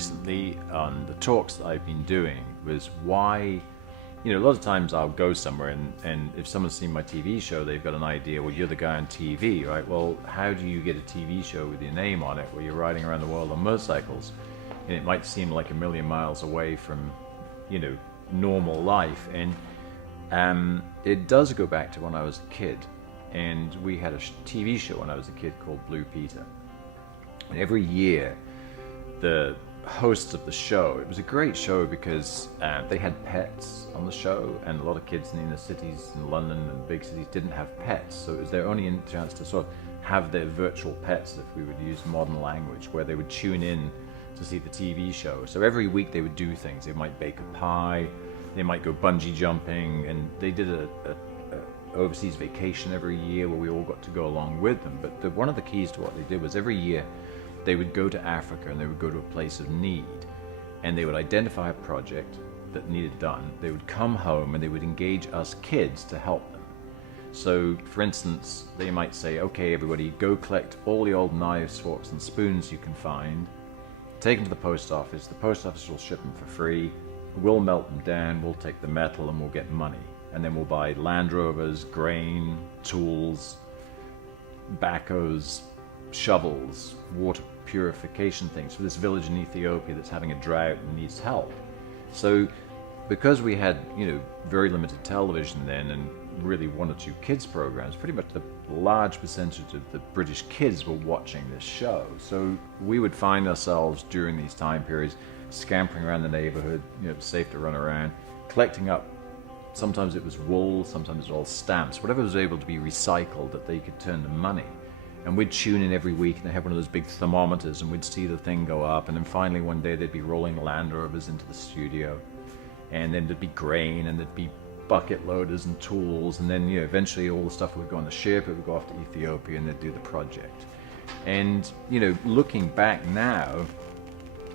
recently on the talks that I've been doing was why, a lot of times I'll go somewhere and if someone's seen my TV show, they've got an idea, well, you're the guy on TV, right? Well, how do you get a TV show with your name on it where you're riding around the world on motorcycles? And it might seem like a million miles away from, normal life. And it does go back to when I was a kid. And we had a TV show when I was a kid called Blue Peter. And every year, the hosts of the show, it was a great show because they had pets on the show, and a lot of kids in the inner cities in London and big cities didn't have pets. So it was their only chance to sort of have their virtual pets, if we would use modern language, where they would tune in to see the TV show. So every week they would do things. They might bake a pie, they might go bungee jumping, and they did a overseas vacation every year where we all got to go along with them. But one of the keys to what they did was every year they would go to Africa and they would go to a place of need, and they would identify a project that needed done. They would come home and they would engage us kids to help them. So for instance, they might say, okay, everybody go collect all the old knives, forks and spoons you can find, take them to the post office will ship them for free, we'll melt them down, we'll take the metal and we'll get money. And then we'll buy Land Rovers, grain, tools, backhoes, shovels, water purification things for this village in Ethiopia that's having a drought and needs help. So because we had, very limited television then and really one or two kids programs, pretty much the large percentage of the British kids were watching this show. So we would find ourselves during these time periods scampering around the neighborhood, it was safe to run around, collecting up. Sometimes it was wool, sometimes it was all stamps, whatever was able to be recycled that they could turn to money. And we'd tune in every week and they had one of those big thermometers and we'd see the thing go up. And then finally one day they'd be rolling Land Rovers into the studio. And then there'd be grain and there'd be bucket loaders and tools. And then, eventually all the stuff would go on the ship, it would go off to Ethiopia and they'd do the project. And, looking back now,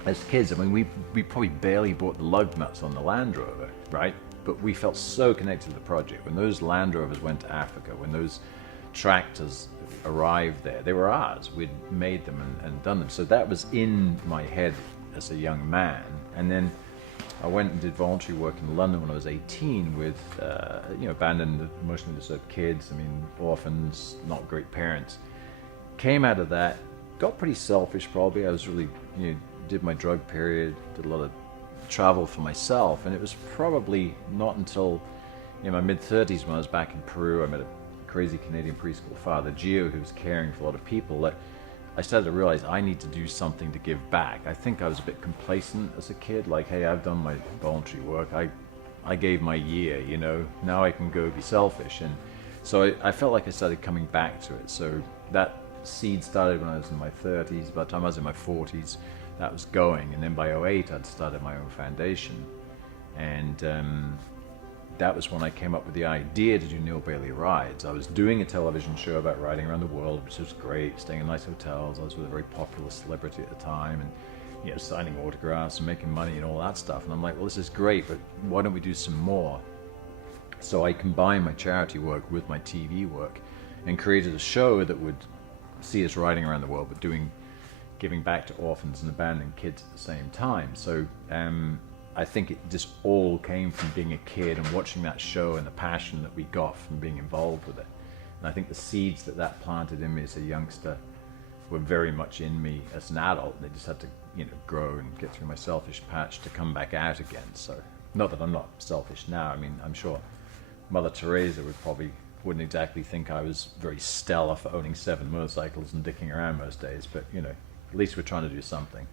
as kids, we probably barely bought the lug nuts on the Land Rover, right? But we felt so connected to the project. When those Land Rovers went to Africa, when those tractors arrived there, they were ours. We'd made them and done them. So that was in my head as a young man. And then I went and did voluntary work in London when I was 18 with, abandoned, emotionally disturbed kids. Orphans, not great parents. Came out of that, got pretty selfish probably. I was really, did my drug period, did a lot of travel for myself, and it was probably not until my mid-30s when I was back in Peru, I met a crazy Canadian preschool father, Gio, who was caring for a lot of people, that I started to realize I need to do something to give back. I think I was a bit complacent as a kid, like, hey, I've done my voluntary work, I gave my year, now I can go be selfish. And so I felt like I started coming back to it. So that seed started when I was in my 30s. By the time I was in my 40s, that was going, and then by '08 I'd started my own foundation, and that was when I came up with the idea to do Neale Bailey Rides. I was doing a television show about riding around the world, which was great, staying in nice hotels. I was with a very popular celebrity at the time, and signing autographs and making money and all that stuff. And I'm like, well, this is great, but why don't we do some more? So I combined my charity work with my TV work and created a show that would see us riding around the world, but giving back to orphans and abandoned kids at the same time. So I think it just all came from being a kid and watching that show and the passion that we got from being involved with it. And I think the seeds that planted in me as a youngster were very much in me as an adult. They just had to, grow and get through my selfish patch to come back out again. So not that I'm not selfish now. I'm sure Mother Teresa wouldn't exactly think I was very stellar for owning 7 motorcycles and dicking around most days, but at least we're trying to do something.